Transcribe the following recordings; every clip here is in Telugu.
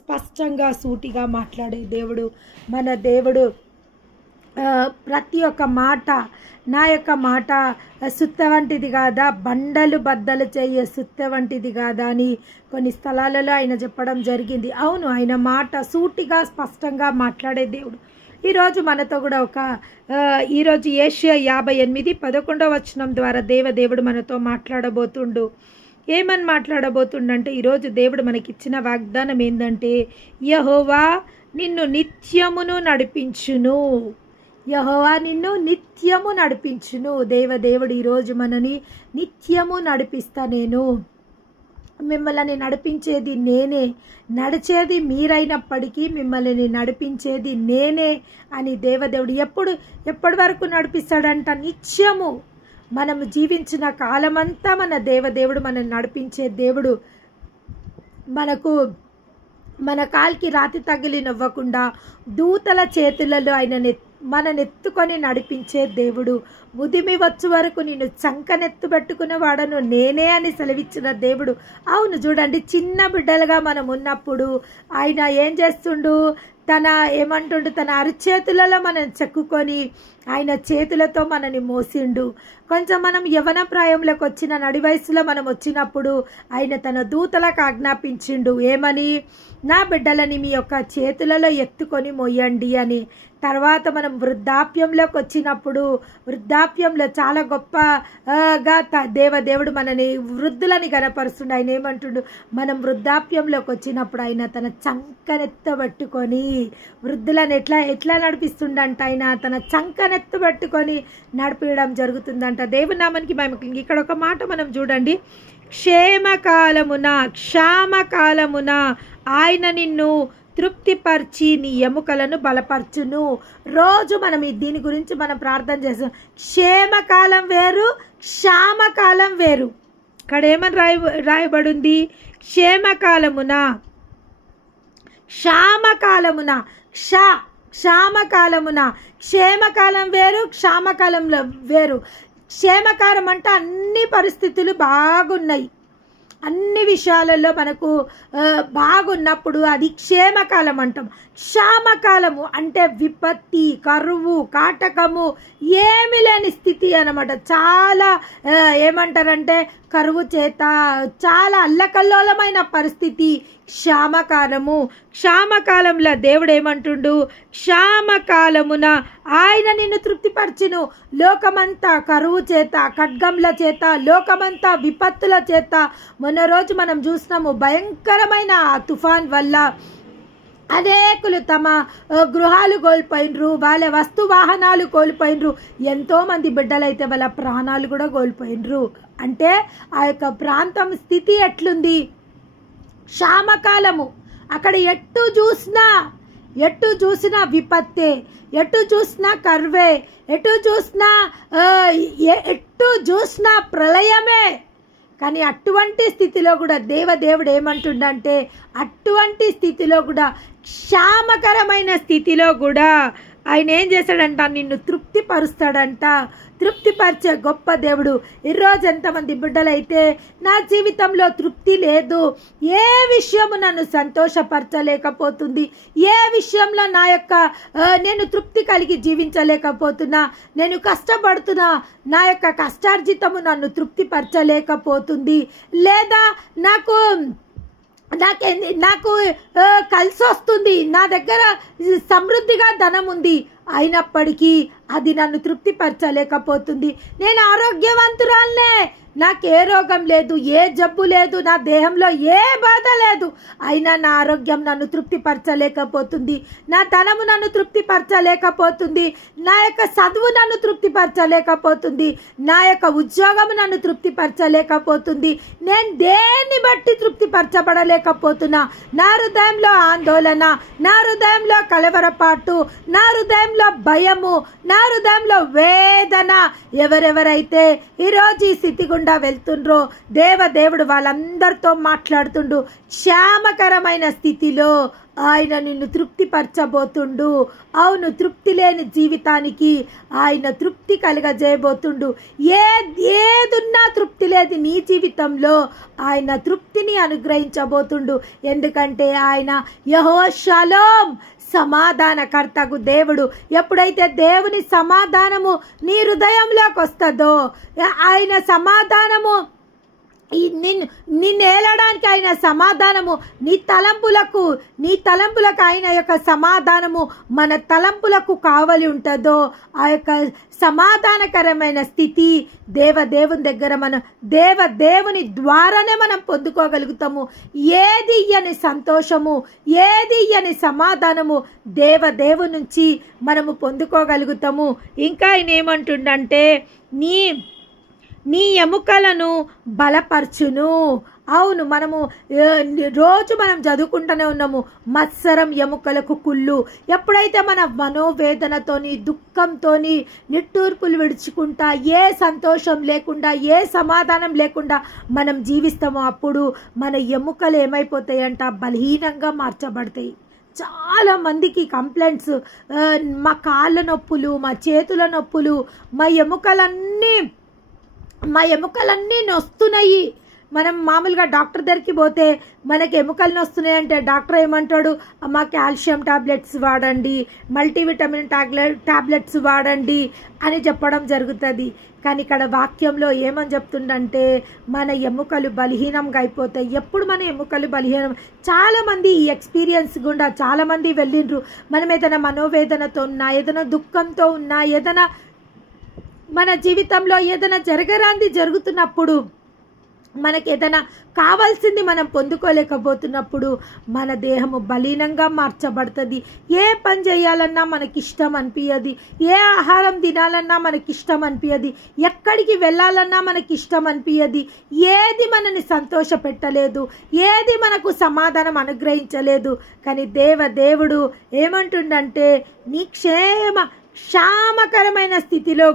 స్పష్టంగా సూటిగా మాట్లాడే దేవుడు మన దేవుడు. ప్రతి ఒక్క మాట, నా యొక్క మాట సుత్త వంటిది కాదా, బండలు బద్దలు చేయే సుత్త వంటిది కాదా అని కొన్ని స్థలాలలో ఆయన చెప్పడం జరిగింది. అవును, ఆయన మాట సూటిగా స్పష్టంగా మాట్లాడే దేవుడు. ఈరోజు మనతో కూడా ఈరోజు ఏషియా 58:11 వచనం ద్వారా దేవుడు మనతో మాట్లాడబోతుండు. ఏమని మాట్లాడబోతుండంటే, ఈరోజు దేవుడు మనకిచ్చిన వాగ్దానం ఏంటంటే, యెహోవా నిన్ను నిత్యమును నడిపించును. యెహోవా నిన్ను నిత్యము నడిపించును. దేవుడు ఈరోజు మనని నిత్యము నడిపిస్తా. నేను మిమ్మల్ని నడిపించేది నేనే, నడిచేది మీరైనప్పటికీ మిమ్మల్ని నడిపించేది నేనే అని దేవుడు ఎప్పటి వరకు నడిపిస్తాడంట? నిత్యము. మనము జీవించిన కాలమంతా మన దేవుడు మనల్ని నడిపించే దేవుడు. మన కాలికి రాతి తగిలి నవ్వకుండా దూతల చేతులలో మననెత్తుకొని నడిపించే దేవుడు. ముదిమి వచ్చు వరకు నిన్ను చంకనెత్తుబెట్టుకునే వాడను నేనే అని సెలవిచ్చిన దేవుడు. అవును, చూడండి, చిన్న బిడ్డలుగా మనం ఉన్నప్పుడు ఆయన ఏం చేస్తుండు? తన అరిచేతులలో మనం చెక్కుకొని ఆయన చేతులతో మనని మోసిండు. కొంచెం మనం యవ్వన ప్రాయంలోకి వచ్చిన నడి వయసులో మనం వచ్చినప్పుడు ఆయన తన దూతలకు ఆజ్ఞాపించిండు. ఏమని? నా బిడ్డలని మీ యొక్క చేతులలో ఎత్తుకొని మోయండి అని. తర్వాత మనం వృద్ధాప్యంలోకి వచ్చినప్పుడు, వృద్ధాప్యంలో చాలా గొప్పగా దేవుడు మనని వృద్ధులని గనపరుస్తుండు. ఆయన ఏమంటుండు? మనం వృద్ధాప్యంలోకి వచ్చినప్పుడు ఆయన తన చంకనెత్తబట్టుకొని వృద్ధులను ఎట్లా నడిపిస్తుండంట? ఆయన తన చంకనెత్తబట్టుకొని నడిపించడం జరుగుతుందంట. దేవుని నామానికి మహిమ. ఇక్కడ ఒక మాట మనం చూడండి, క్షామకాలమున ఆయన నిన్ను తృప్తిపరిచి నీ ఎముకలను బలపరచును. రోజు మనం దీని గురించి మనం ప్రార్థన చేస్తాం. క్షేమకాలం వేరు, క్షామకాలం వేరు. ఇక్కడ ఏమని రాయబడింది? క్షామకాలమున క్షేమకాలం వేరు, క్షామకాలంలో వేరు. క్షేమకాలం అంటే అన్ని పరిస్థితులు బాగున్నాయి, అన్ని విషయాలలో మనకు బాగున్నప్పుడు అది క్షేమకాలం అంటాం. క్షామకాలము అంటే విపత్తి, కరువు, కాటకము ఏమి లేని స్థితి అన్నమాట. చాలా ఏమంటారంటే కరువు చేత చాలా అల్లకల్లోలమైన పరిస్థితి క్షామకాలంలో దేవుడు ఏమంటుండు? క్షామకాలమున ఆయన నిన్ను తృప్తిపరచును. లోకమంతా కరువు చేత, ఖడ్గంల చేత, లోకమంతా విపత్తుల చేత, మొన్న రోజు మనం చూసినాము, భయంకరమైన ఆ తుఫాన్ వల్ల అనేకులు తమ గృహాలు కోల్పోయినరు, వాళ్ళ వస్తు వాహనాలు కోల్పోయినరు. ఎంతోమంది బిడ్డలైతే వాళ్ళ ప్రాణాలు కూడా కోల్పోయినరు. అంటే ఆ యొక్క ప్రాంతం స్థితి ఎట్లుంది? క్షామకాలము. అక్కడ ఎటు చూసినా విపత్తే, ఎటు చూసినా కరువే, ఎటు చూసినా ప్రళయమే. కానీ అటువంటి స్థితిలో కూడా దేవుడు ఏమంటుండంటే, అటువంటి స్థితిలో కూడా, క్షామకరమైన స్థితిలో కూడా ఆయన ఏం చేస్తాడంట? నిన్ను తృప్తిపరుస్తాడంట. తృప్తిపరిచే గొప్ప దేవుడు. ఈరోజు ఎంతమంది బిడ్డలైతే నా జీవితంలో తృప్తి లేదు, ఏ విషయము నన్ను సంతోషపరచలేకపోతుంది, ఏ విషయంలో నేను తృప్తి కలిగి జీవించలేకపోతున్నా, నేను కష్టపడుతున్నా, నా యొక్క కష్టార్జితము నన్ను తృప్తిపరచలేకపోతుంది, లేదా నాకు కలిసి వస్తుంది, నా దగ్గర సమృద్ధిగా ధనం ఉంది, అయినప్పటికీ అది నన్ను తృప్తిపరచలేకపోతుంది. నేను ఆరోగ్యవంతురాలనే, నాకు ఏ రోగం లేదు, ఏ జబ్బు లేదు, నా దేహంలో ఏ బాధ లేదు, అయినా నా ఆరోగ్యం నన్ను తృప్తిపరచలేకపోతుంది, నా ధనము నన్ను తృప్తిపరచలేకపోతుంది, నా యొక్క చదువు నన్ను తృప్తిపరచలేకపోతుంది, నా యొక్క ఉద్యోగము నన్ను తృప్తిపరచలేకపోతుంది. నేను దేన్ని బట్టి తృప్తిపరచబడలేకపోతున్నా? నా హృదయంలో ఆందోళన, నా హృదయంలో కలవరపాటు, నా హృదయంలో భయము, నా హృదయంలో వేదన. ఎవరెవరైతే ఈరోజు ఈ స్థితి గుండా గుండా వెళ్తుండ్రో దేవుడు వాళ్ళందరితో మాట్లాడుతుండు. క్షేమకరమైన స్థితిలో ఆయన నిన్ను తృప్తిపరచబోతుండు. అవును, తృప్తి లేని జీవితానికి ఆయన తృప్తి కలగజేయబోతుండు. ఏదున్నా తృప్తి లేదు నీ జీవితంలో, ఆయన తృప్తిని అనుగ్రహించబోతుండు. ఎందుకంటే ఆయన యెహోవా షలోమ్, సమాధానకర్తకు దేవుడు. ఎప్పుడైతే దేవుని సమాధానము నీ హృదయంలోకి వస్తుందో, ఆయన సమాధానము నిన్ను ఏలడానికి ఆయన సమాధానము, నీ తలంపులకు ఆయన యొక్క సమాధానము మన తలంపులకు కావలి ఉంటుందో, ఆ యొక్క సమాధానకరమైన స్థితి దేవుని దగ్గర మనం దేవుని ద్వారానే మనం పొందుకోగలుగుతాము. ఏది ఇయ్యని సంతోషము, ఏది ఇయ్యని సమాధానము దేవుని నుంచి మనము పొందుకోగలుగుతాము. ఇంకా ఆయన ఏమంటుండంటే నీ ఎముకలను బలపరచును. అవును, మనము రోజు మనం చదువుకుంటూనే ఉన్నాము, మత్సరం ఎముకలకు కుళ్ళు. ఎప్పుడైతే మన మనోవేదనతోని, దుఃఖంతోని, నిట్టూర్పులు విడుచుకుంటా, ఏ సంతోషం లేకుండా, ఏ సమాధానం లేకుండా మనం జీవిస్తామో అప్పుడు మన ఎముకలు ఏమైపోతాయంట, బలహీనంగా మార్చబడతాయి. చాలా మందికి కంప్లైంట్స్, మా కాళ్ళ నొప్పులు, మా చేతుల నొప్పులు, మా ఎముకలన్నీ నొస్తున్నాయి. మనం మామూలుగా డాక్టర్ దగ్గరికి పోతే మనకి ఎముకలు నొస్తున్నాయి అంటే డాక్టర్ ఏమంటాడు, అమ్మ కాల్షియం టాబ్లెట్స్ వాడండి, మల్టీవిటమిన్ టాబ్లెట్స్ వాడండి అని చెప్పడం జరుగుతుంది. కానీ ఇక్కడ వాక్యంలో ఏమని చెప్తుండంటే మన ఎముకలు బలహీనంగా అయిపోతాయి. ఎప్పుడు మన ఎముకలు బలహీనం, చాలామంది ఈ ఎక్స్పీరియన్స్ గుండా చాలామంది వెళ్ళిండ్రు. మనం ఏదైనా మనోవేదనతో ఉన్నా, ఏదైనా దుఃఖంతో ఉన్నా, ఏదైనా మన జీవితంలో ఏదైనా జరగరాంది జరుగుతున్నప్పుడు, మనకి ఏదైనా కావాల్సింది మనం పొందుకోలేకపోతున్నప్పుడు మన దేహము బలీనంగా మార్చబడుతుంది. ఏ పని చేయాలన్నా మనకి ఇష్టం అనిపించదు, ఏ ఆహారం తినాలన్నా మనకి ఇష్టం అనిపించదు, ఎక్కడికి వెళ్ళాలన్నా మనకి ఇష్టం అనిపించదు. ఏది మనని సంతోష పెట్టలేదు, ఏది మనకు సమాధానం అనుగ్రహించలేదు. కానీ దేవుడు ఏమంటుండంటే నీ క్షామకరమైన స్థితిలో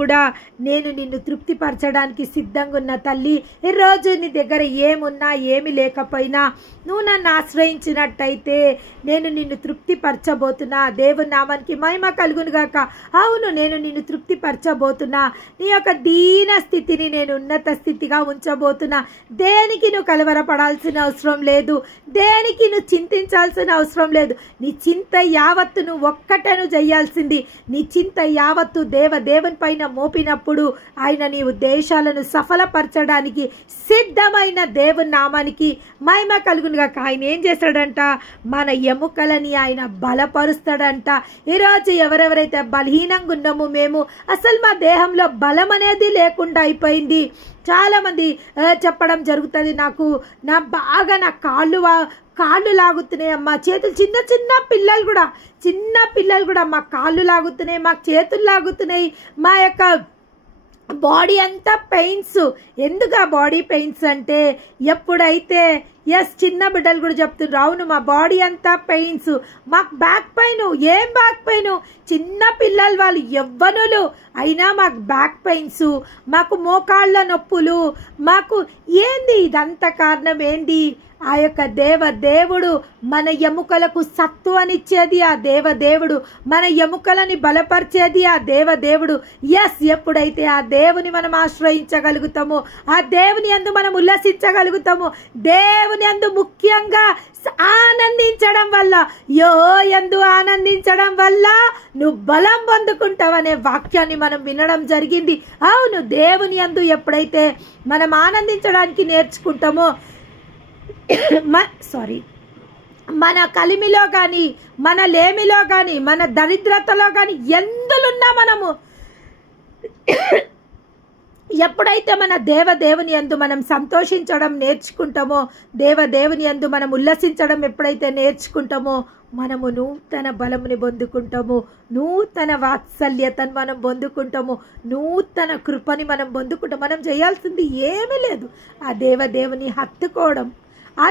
కూడా నేను నిన్ను తృప్తిపరచడానికి సిద్ధంగా ఉన్న తల్లి. ఈరోజు నీ దగ్గర ఏమున్నా ఏమి లేకపోయినా నువ్వు నన్ను ఆశ్రయించినట్టయితే నేను నిన్ను తృప్తిపరచబోతున్నా. దేవుని నామానికి మహిమ కలుగును గాక. అవును, నేను నిన్ను తృప్తిపరచబోతున్నా. నీ యొక్క దీన స్థితిని నేను ఉన్నత స్థితిగా ఉంచబోతున్నా. దేనికి నువ్వు కలవరపడాల్సిన అవసరం లేదు, దేనికి నువ్వు చింతించాల్సిన అవసరం లేదు. నీ చింత యావత్తు నువ్వు ఒక్కటే నువ్వు చేయాల్సింది. నీ చింత యావత్తు దేవుని పైన మోపినప్పుడు ఆయన నీ ఉద్దేశాలను సఫలపరచడానికి సిద్ధమైన దేవుని నామానికి మహిమ కలుగునుగా. ఆయన ఏం చేస్తాడంట, మన ఎముకలని ఆయన బలపరుస్తాడంట. ఈరోజు ఎవరెవరైతే బలహీనంగా ఉన్నామో, మేము అసలు మా దేహంలో బలం అనేది లేకుండా అయిపోయింది. చాలా మంది చెప్పడం జరుగుతుంది, నా కాళ్ళు లాగుతున్నాయి అమ్మా, చేతులు చిన్న పిల్లలు కూడా మా కాళ్ళు లాగుతున్నాయి, మా చేతులు లాగుతున్నాయి, మా యొక్క బాడీ అంతా పెయిన్స్. ఎందుకు ఆ బాడీ పెయిన్స్ అంటే, ఎప్పుడైతే చిన్న బిడ్డలు కూడా చెప్తున్నారు, అవును మా బాడీ అంతా పెయిన్స్, మాకు బ్యాక్ పెయిన్. ఏం బ్యాక్ పెయిన్? చిన్న పిల్లలు వాళ్ళు యవ్వనులు అయినా మాకు బ్యాక్ పెయిన్స్, మాకు మోకాళ్ళ నొప్పులు, మాకు ఏంది ఇదంతా కారణం ఏంది? ఆ యొక్క దేవుడు మన ఎముకలకు సత్తువనిచ్చేది ఆ దేవుడు, మన ఎముకలని బలపరిచేది ఆ దేవుడు. ఎప్పుడైతే ఆ దేవుని మనం ఆశ్రయించగలుగుతామో, ఆ దేవుని యందు మనం ఉల్లసించగలుగుతామో, దేవుని యందు ముఖ్యంగా ఆనందించడం వల్ల, యందు ఆనందించడం వల్ల నువ్వు బలం పొందుకుంటావనే వాక్యాన్ని మనం వినడం జరిగింది. అవును, దేవుని యందు ఎప్పుడైతే మనం ఆనందించడానికి నేర్చుకుంటామో, మన కలిమిలో కానీ, మన లేమిలో కానీ, మన దరిద్రతలో కానీ, ఎందులున్నా మనము ఎప్పుడైతే మన దేవుని యందు మనం సంతోషించడం నేర్చుకుంటామో, దేవుని యందు మనం ఉల్లసించడం ఎప్పుడైతే నేర్చుకుంటామో, మనము నూతన బలముని పొందుకుంటాము, నూతన వాత్సల్యతను మనం పొందుకుంటాము, నూతన కృపని మనం పొందుకుంటాం. మనం చేయాల్సింది ఏమీ లేదు, ఆ దేవుని హత్తుకోవడం, ఆ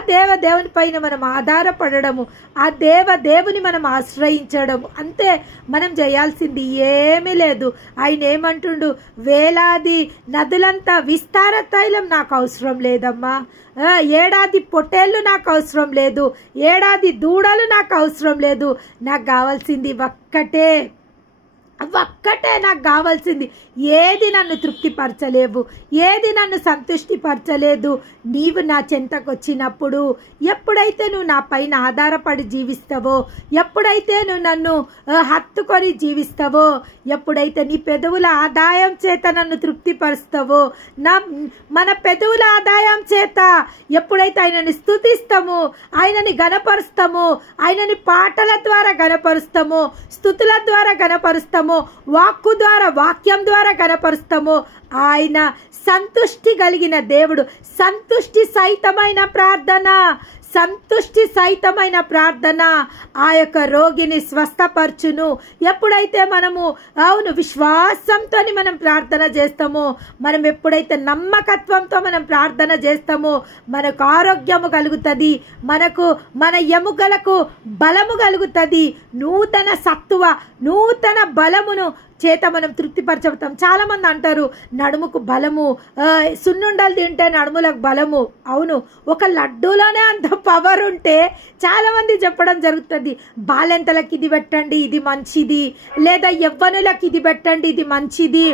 దేవుని పైన మనం ఆధారపడము, ఆ దేవుని మనం ఆశ్రయించడము, అంతే. మనం చేయాల్సింది ఏమీ లేదు. ఆయన ఏమంటుండు, వేలాది నదులంతా విస్తార తైలం నాకు అవసరం లేదమ్మా, ఏడాది పొట్టేళ్ళు నాకు అవసరం లేదు, ఏడాది దూడలు నాకు అవసరం లేదు. నాకు కావాల్సింది ఒక్కటే నాకు కావాల్సింది. ఏది నన్ను తృప్తిపరచలేవు, ఏది నన్ను సంతృష్టిపరచలేదు. నీవు నా చెంతకు వచ్చినప్పుడు, ఎప్పుడైతే నువ్వు నా పైన ఆధారపడి జీవిస్తావో, ఎప్పుడైతే నువ్వు నన్ను హత్తుకొని జీవిస్తావో, ఎప్పుడైతే నీ పెదవుల ఆదాయం చేత నన్ను తృప్తిపరుస్తావో, మన పెదవుల ఆదాయం చేత ఎప్పుడైతే ఆయనని స్తుతిస్తాము, ఆయనని గణపరుస్తాము, ఆయనని పాటల ద్వారా గణపరుస్తాము, స్తుతుల ద్వారా గణపరుస్తాము, వాక్కు ద్వారా, వాక్యం ద్వారా గణపరుస్తాము, ఆయన సంతుష్టి కలిగిన దేవుడు. సంతుష్టి సహితమైన ప్రార్థన, సంతుష్టి సహితమైన ప్రార్థన ఆ యొక్క రోగిని స్వస్థపరచును. ఎప్పుడైతే మనము విశ్వాసంతో మనం ప్రార్థన చేస్తామో, మనం ఎప్పుడైతే నమ్మకత్వంతో మనం ప్రార్థన చేస్తామో, మనకు ఆరోగ్యము కలుగుతుంది, మన ఎముకలకు బలము కలుగుతుంది, నూతన సత్తువ, నూతన బలమును చేత మనం తృప్తిపరచబడతాం. చాలా మంది అంటారు నడుముకు బలము, సున్నుండలు తింటే నడుములకు బలము. అవును, ఒక లడ్డూలోనే అంత పవర్ ఉంటే చాలా మంది చెప్పడం జరుగుతుంది, బాలెంతలకు ఇది పెట్టండి ఇది మంచిది, లేదా యవ్వనులకు ఇది పెట్టండి ఇది మంచిది.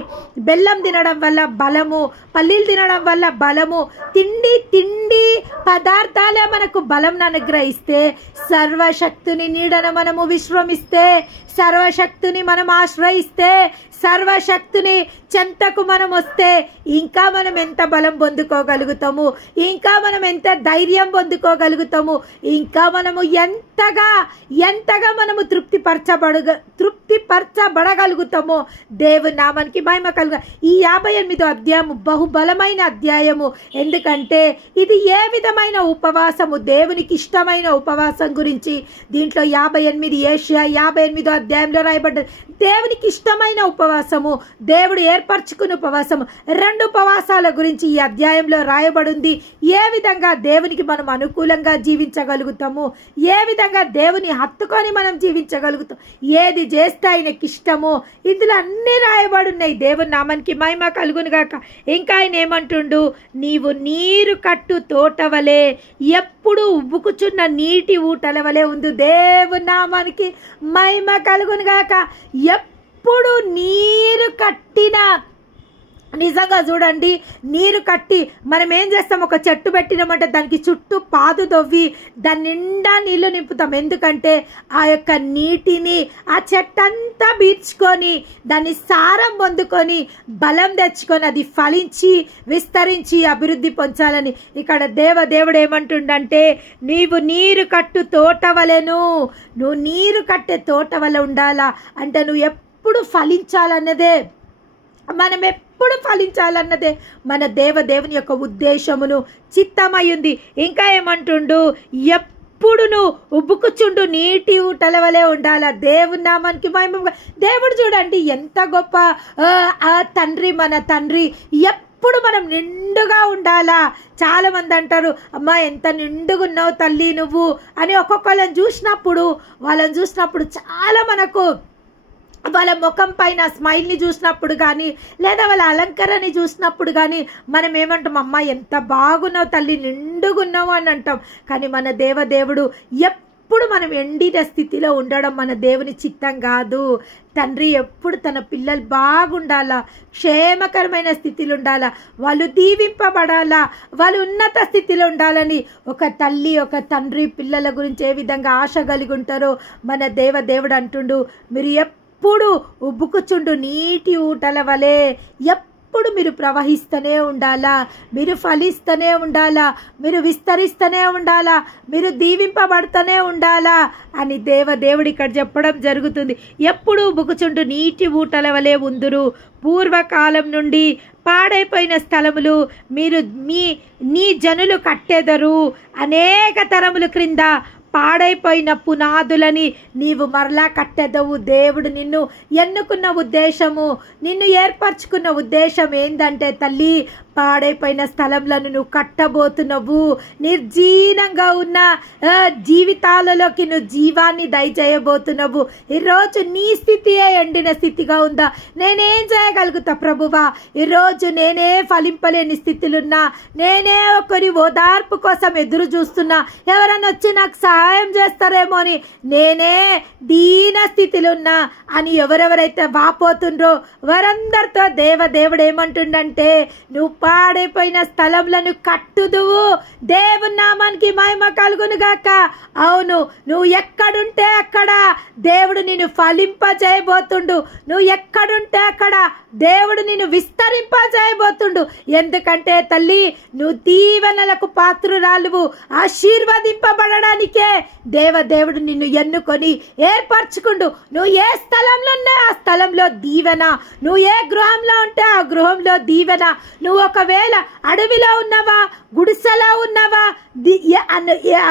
బెల్లం తినడం వల్ల బలము, పల్లీలు తినడం వల్ల బలము. తిండి పదార్థాలే మనకు బలం అనుగ్రహిస్తే, సర్వశక్తుని నీడన మనము విశ్రమిస్తే, సర్వశక్తిని మనం ఆశ్రయిస్తే, సర్వశక్తిని చెంతకు మనం వస్తే, ఇంకా మనం ఎంత బలం పొందుకోగలుగుతాము, ఇంకా మనం ఎంత ధైర్యం పొందుకోగలుగుతాము, ఇంకా మనము ఎంతగా మనము తృప్తిపరచబడగలుగుతామో. దేవుని నామానికి మహిమ కలుగ. ఈ 58వ అధ్యాయము బహుబలమైన అధ్యాయము. ఎందుకంటే ఇది ఏ విధమైన ఉపవాసము, దేవునికి ఇష్టమైన ఉపవాసం గురించి దీంట్లో 58 ఏషియా 58వ అధ్యాయంలో రాయబడ్డది. దేవునికి ఇష్టమైన ఉపవాసము, దేవుడు ఏర్పరచుకున్న ఉపవాసము, 2 ఉపవాసాల గురించి ఈ అధ్యాయంలో రాయబడింది. ఏ విధంగా దేవునికి మనం అనుకూలంగా జీవించగలుగుతాము, ఏ విధంగా దేవుని హత్తుకొని మనం జీవించగలుగుతాం, ఏది చేస్తే ఆయనకి ఇష్టమో, ఇందులో అన్ని రాయబడి ఉన్నాయి. దేవుని నామానికి మహిమ కలుగును గాక. ఇంకా ఆయన ఏమంటుండు, నీవు నీరు కట్టు తోటవలే, ఎప్పుడు ఉబ్బుకుచున్న నీటి ఊటల వలె ఉంది. దేవుని నామానికి మహిమ కలుగును గాక. ఎప్పుడు నీరు కట్టిన, నిజంగా చూడండి, నీరు కట్టి మనం ఏం చేస్తాం, ఒక చెట్టు పెట్టినామంటే దానికి చుట్టూ పాదు దొవ్వి దాని నిండా నీళ్లు నింపుతాం. ఎందుకంటే ఆ యొక్క నీటిని ఆ చెట్టు అంతా పీల్చుకొని దాన్ని సారం పొందుకొని బలం తెచ్చుకొని అది ఫలించి విస్తరించి అభివృద్ధి పొందాలని. ఇక్కడ దేవుడు ఏమంటుండంటే, నీవు నీరు కట్టు తోట వలెను, నువ్వు నీరు కట్టే తోట వల్ల ఉండాలా అంటే నువ్వు ఎప్పుడు ఫలించాలన్నదే, మనం ఎప్పుడు ఫలించాలన్నదే మన దేవుని యొక్క ఉద్దేశమును చిత్తమయ్యింది. ఇంకా ఏమంటుండు, ఎప్పుడును ఉబ్బుకుచుండు నీటి ఊటల వలె ఉండాలా. దేవుని నామానికి మహిమ. దేవుడు చూడండి ఎంత గొప్ప తండ్రి, మన తండ్రి. ఎప్పుడు మనం నిండుగా ఉండాలా. చాలా మంది అంటారు, అమ్మా ఎంత నిండుగా ఉన్నావు తల్లి నువ్వు అని. వాళ్ళని చూసినప్పుడు చాలా మనకు వాళ్ళ ముఖం పైన స్మైల్ని చూసినప్పుడు కానీ, లేదా వాళ్ళ అలంకరణని చూసినప్పుడు కానీ మనం ఏమంటాం, అమ్మ ఎంత బాగున్నావు తల్లి, నిండుగున్నావు అని అంటాం. కానీ మన దేవుడు ఎప్పుడు మనం ఎండిన స్థితిలో ఉండడం మన దేవుని చిత్తం కాదు. తండ్రి ఎప్పుడు తన పిల్లలు బాగుండాలా, క్షేమకరమైన స్థితిలో ఉండాలా, వాళ్ళు దీవింపబడాలా, వాళ్ళు ఉన్నత స్థితిలో ఉండాలని ఒక తల్లి ఒక తండ్రి పిల్లల గురించి ఏ విధంగా ఆశ కలిగి ఉంటారో మన దేవుడు అంటుండు, మీరు ఎప్పుడు ఉబ్బుకుచుండు నీటి ఊటల వలె, ఎప్పుడు మీరు ప్రవహిస్తూనే ఉండాలా, మీరు ఫలిస్తూనే ఉండాలా, మీరు విస్తరిస్తూనే ఉండాలా, మీరు దీవింపబడుతూనే ఉండాలా అని దేవుడు ఇక్కడ చెప్పడం జరుగుతుంది. ఎప్పుడు ఉబ్బుకుచుండు నీటి ఊటల వలె ఉందురు. పూర్వకాలం నుండి పాడైపోయిన స్థలములు మీరు నీ జనులు కట్టెదరు. అనేక తరముల క్రింద పాడైపోయిన పునాదులని నీవు మరలా కట్టెదవు. దేవుడు నిన్ను ఎన్నుకున్న ఉద్దేశము, నిన్ను ఏర్పరచుకున్న ఉద్దేశం ఏందంటే తల్లి, పాడైపోయిన స్థలంలను నువ్వు కట్టబోతున్నావు. నిర్జీనంగా ఉన్న జీవితాలలోకి నువ్వు జీవాన్ని దయచేయబోతున్నావు. ఈరోజు నీ స్థితి ఎండిన స్థితిగా ఉందా? నేనేం చేయగలుగుతా ప్రభువా? ఈరోజు నేనే ఫలింపలేని స్థితిలున్నా, నేనే ఒకరి ఓదార్పు కోసం ఎదురు చూస్తున్నా, ఎవరన్నా వచ్చి నాకు సహాయం చేస్తారేమో అని నేనే దీన స్థితిలున్నా అని ఎవరెవరైతే వాపోతుండ్రో వారందరితో దేవుడు ఏమంటుండంటే, నువ్వు పాడైపోయిన స్థలంలను కట్టుదువు, దేవుని నామానికి మహిమ కలుగును గాక. అవును, నువ్వు ఎక్కడుంటే అక్కడ దేవుడు నిన్ను ఫలింపజేయబోతుండు. నువ్వు ఎక్కడుంటే అక్కడ దేవుడు నిన్ను విస్తరింపజేయబోతుండు. ఎందుకంటే తల్లి, నువ్వు దీవెనలకు పాత్రురాలువు. ఆశీర్వదింపబడడానికే దేవుడు నిన్ను ఎన్నుకొని ఏర్పరచుకుండు. నువ్వు ఏ స్థలంలో ఉన్నా ఆ స్థలంలో దీవెన, నువ్వు ఏ గృహంలో ఉంటే ఆ గృహంలో దీవెన. నువ్వు ఒకవేళ అడవిలో ఉన్నావా, గుడిసెలో ఉన్నావా,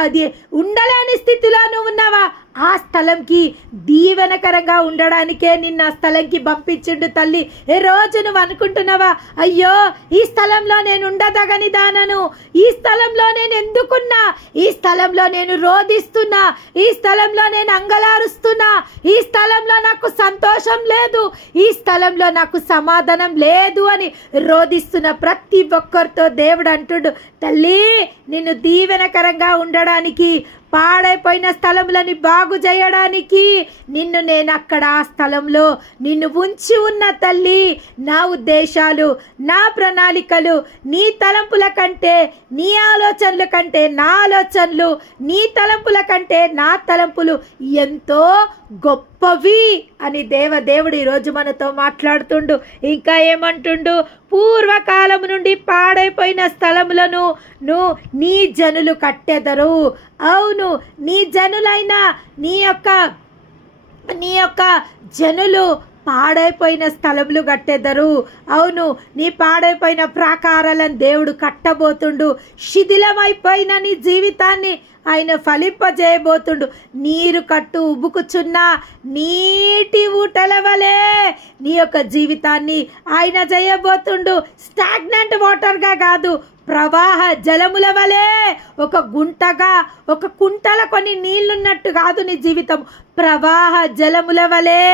అది ఉండలేని స్థితిలో నువ్వు ఉన్నావా, ఆ స్థలంకి దీవెనకరంగా ఉండడానికే నిన్న ఆ స్థలంకి పంపించిండు తల్లి. ఏ రోజు నువ్వు అనుకుంటున్నావా, అయ్యో ఈ స్థలంలో నేను ఉండదగని దానను, ఈ స్థలంలో నేను ఎందుకున్నా, ఈ స్థలంలో నేను రోధిస్తున్నా, ఈ స్థలంలో నేను అంగలారుస్తున్నా, ఈ స్థలంలో నాకు సంతోషం లేదు, ఈ స్థలంలో నాకు సమాధానం లేదు అని రోధిస్తున్న ప్రతి ఒక్కరితో దేవుడు అంటుడు, తల్లి నిన్ను దీవెనకరంగా ఉండడానికి, పాడైపోయిన స్థలములని బాగు చేయడానికి నిన్ను నేను అక్కడ ఆ స్థలంలో నిన్ను ఉంచి ఉన్న తల్లి. నా ఉద్దేశాలు, నా ప్రణాళికలు నీ తలంపుల కంటే, నీ ఆలోచనల కంటే నా ఆలోచనలు, నీ తలంపుల కంటే నా తలంపులు ఎంతో గొప్పవి అని దేవుడు ఈరోజు మనతో మాట్లాడుతుండు. ఇంకా ఏమంటుండు, పూర్వకాలం నుండి పాడైపోయిన స్థలములను నీ జనులు కట్టెదరు. అవును, నీ జనులైన నీ యొక్క జనులు పాడైపోయిన స్థలములు కట్టెదరు. అవును, నీ పాడైపోయిన ప్రాకారాలను దేవుడు కట్టబోతుండు. శిథిలమైపోయిన నీ జీవితాన్ని ఆయన ఫలింపజేయబోతుండు. నీరు కట్టు ఉబుకుచున్న నీటి ఊటల వలె నీ యొక్క జీవితాన్ని ఆయన చేయబోతుండు. స్టాగ్నెంట్ వాటర్గా కాదు, ప్రవాహ జలముల వలె, ఒక గుంటగా, ఒక కుంటల కొన్ని నీళ్లున్నట్టు కాదు నీ జీవితం. ప్రవాహ జలముల వలె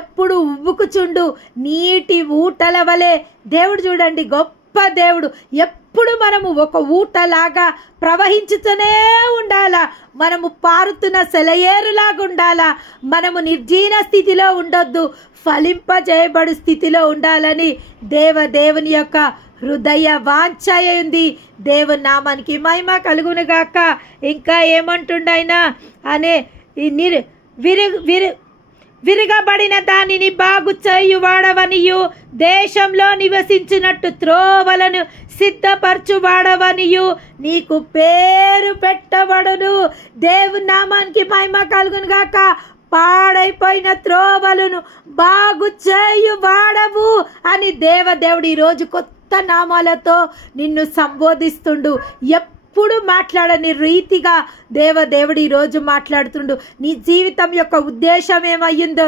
ఎప్పుడు ఉబ్బుకుచుండు, నీటి ఊటల వలె. దేవుడు చూడండి, గొప్ప దేవుడు. ఎప్పుడు మనము ఒక ఊటలాగా ప్రవహించుతూనే ఉండాలా, మనము పారుతున్న సెలయేరులాగా ఉండాలా. మనము నిర్జీన స్థితిలో ఉండొద్దు, ఫలింపజేయబడు స్థితిలో ఉండాలని దేవుని యొక్క హృదయ వాంఛ ఉంది. దేవుని నామానికి మహిమ కలుగునుగాక. ఇంకా ఏమంటుండైనా అనే విరగబడిన దానిని బాగు చేయువాడవనియు, దేశంలో నివసించినట్టు త్రోవలను సిద్ధపరచువాడవనియు నీకు పేరు పెట్టబడును. దేవుని నామానికి మహిమ కలుగును గాక. పాడైపోయిన త్రోవలను బాగు చేయువాడవు అని దేవుడు ఈరోజు కొత్త నామాలతో నిన్ను సంబోధిస్తుండు. ఎప్పుడు మాట్లాడని రీతిగా దేవుడు ఈరోజు మాట్లాడుతుండు. నీ జీవితం యొక్క ఉద్దేశం ఏమయ్యిందో,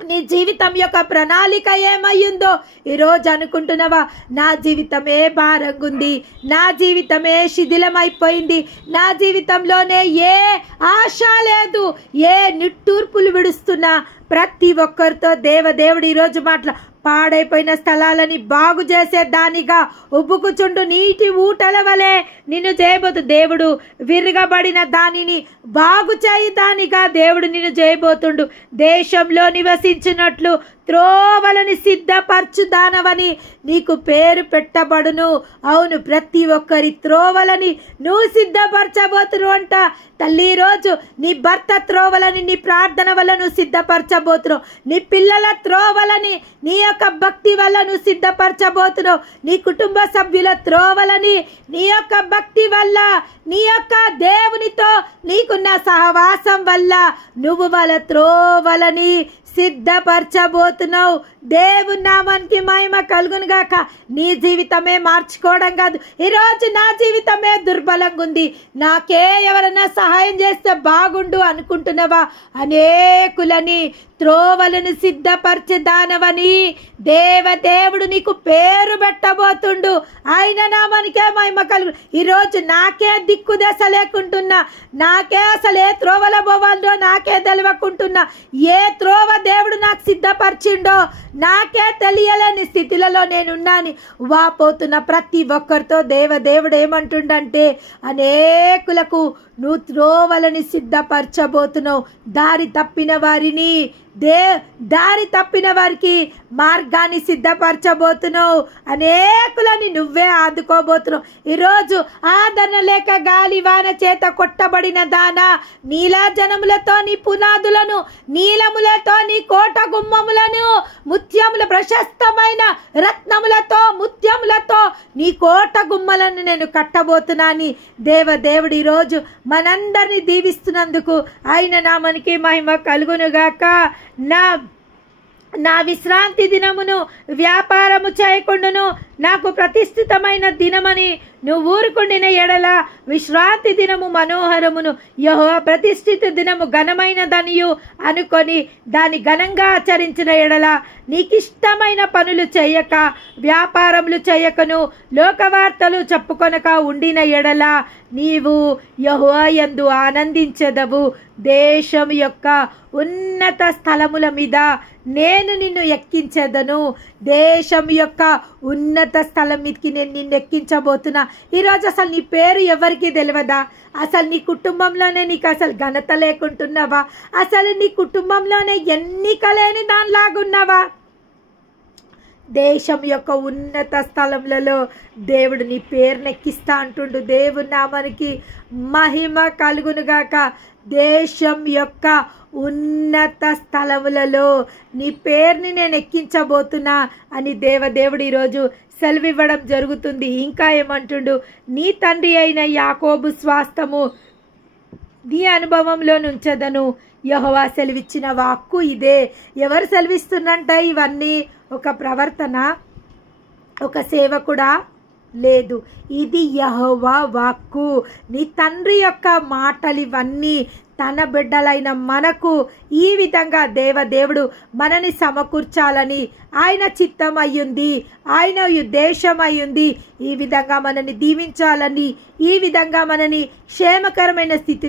నీ జీవితం యొక్క ప్రణాళిక ఏమయ్యిందో ఈరోజు అనుకుంటున్నావా? నా జీవితమే భారంగా ఉంది, నా జీవితమే శిథిలమైపోయింది, నా జీవితంలోనే ఏ ఆశ లేదు, ఏ నిట్టూర్పులు విడుస్తున్నా ప్రతి ఒక్కరితో దేవుడు ఈరోజు పాడైపోయిన స్థలాలని బాగు చేసే దానిగా ఉబ్బుకుచుండు నీటి ఊటల వలె నిన్ను చేయబోతు. దేవుడు విరగబడిన దానిని బాగు చేయి దానిగా దేవుడు నిన్ను చేయబోతుండు. దేశంలో నివసించినట్లు త్రోవలని సిద్ధపరచు దానవని నీకు పేరు పెట్టబడును. అవును, ప్రతి ఒక్కరి త్రోవలని నువ్వు సిద్ధపరచబోతురు అంట. తల్లి, ఈరోజు నీ భర్త త్రోవలని నీ ప్రార్థన వల్ల నువ్వు సిద్ధపరచబోతున్నావు. నీ పిల్లల త్రోవలని నీ యొక్క భక్తి వల్ల నువ్వు సిద్ధపరచబోతున్నావు. నీ కుటుంబ సభ్యుల త్రోవలని నీ యొక్క భక్తి వల్ల, నీ యొక్క దేవునితో నీకున్న సహవాసం వల్ల నువ్వు వాళ్ళ త్రోవలని సిద్ధపరచబోతున్నావు. దేవుని నామానికి మహిమ కలుగును గాక. నీ జీవితమే మార్చుకోవడం కాదు, ఈరోజు నా జీవితమే దుర్బలంగా ఉంది, నాకే ఎవరైనా సహాయం చేస్తే బాగుండు అనుకుంటున్నావా? అనేకులని త్రోవలను సిద్ధపరిచే దానవని దేవుడు నీకు పేరు పెట్టబోతుండు. ఆయన నామానికే మహిమ కలుగు. ఈరోజు నాకే దిక్కు దశ లేకుంటున్నా, నాకే అసలు ఏ త్రోవల పోవాలో నాకే తెలియకుంటున్నా, ఏ త్రోవ దేవుడు నాకు సిద్ధపరిచిండో నాకే తెలియలేని స్థితిలలో నేనున్నాను వాపోతున్న ప్రతి ఒక్కరితో దేవుడు ఏమంటుండంటే, అనేకులకు నువ్వు త్రోవలని సిద్ధపరచబోతున్నావు. దారి తప్పిన వారికి మార్గాన్ని సిద్ధపరచబోతున్నావు. అనేకులని నువ్వే ఆదుకోబోతున్నావు. ఈరోజు ఆదరణ లేక గాలి వాన చేత కొట్టబడిన దానా, నీలాజనములతో నీ పునాదులను, నీలములతో నీ కోట గుమ్మములను, ముత్యముల ప్రశస్తమైన రత్నములతో ముత్యములతో నీ కోట గుమ్మలను నేను కట్టబోతున్నాను. దేవుడు ఈరోజు మనందరినీ దీవిస్తున్నందుకు ఆయన నామానికి మహిమ కలుగునుగాక. నా విశ్రాంతి దినమును వ్యాపారము చేయకుండాను నాకు ప్రతిష్ఠితమైన దినమని నువ్వు ఊరుకుండిన ఎడల, విశ్రాంతి దినము మనోహరమును యెహోవా ప్రతిష్ఠిత దినము ఘనమైనదనియు అనుకొని దాన్ని ఘనంగా ఆచరించిన ఎడల, నీకిష్టమైన పనులు చేయక వ్యాపారములు చేయకను లోకవార్తలు చెప్పుకొనక ఉండిన ఎడల నీవు యెహోవా యందు ఆనందించెదవు. దేశం యొక్క ఉన్నత స్థలముల మీద నేను నిన్ను ఎక్కించెదను. దేశం యొక్క ఉన్నత స్థలం మీదకి నేను నిన్ను ఎక్కించబోతున్నా. ఈరోజు అసలు నీ పేరు ఎవరికి తెలియదా? అసలు నీ కుటుంబంలోనే నీకు అసలు ఘనత లేకుంటున్నావా? అసలు నీ కుటుంబంలోనే ఎన్నిక లేని దానిలాగున్నావా? దేశం యొక్క ఉన్నత స్థలములలో దేవుడు నీ పేరును ఎక్కిస్తా అంటుండు. దేవుని నామానికి మహిమ కలుగునుగాక. దేశం యొక్క ఉన్నత స్థలములలో నీ పేరుని నేను ఎక్కించబోతున్నా అని దేవుడు ఈరోజు సెలవివ్వడం జరుగుతుంది. ఇంకా ఏమంటుండు, నీ తండ్రి అయిన యాకోబు స్వాస్థము నీ అనుభవంలో నుంచదను. యెహోవా సెలవిచ్చిన వాక్కు ఇదే. ఎవరు సెలవిస్తున్నంట ఇవన్నీ? ఒక ప్రవర్తన, ఒక సేవకుడా? లేదు, ఇది యెహోవా వాక్కు. నీ తండ్రి యొక్క మాటలు ఇవన్నీ తన బిడ్డలైన మనకు ఈ విధంగా దేవుడు మనని సమకూర్చాలని ఆయన చిత్తం అయ్యింది, ఆయన ఉద్దేశం అయ్యింది. ఈ విధంగా మనని దీవించాలని, ఈ విధంగా మనని క్షేమకరమైన స్థితి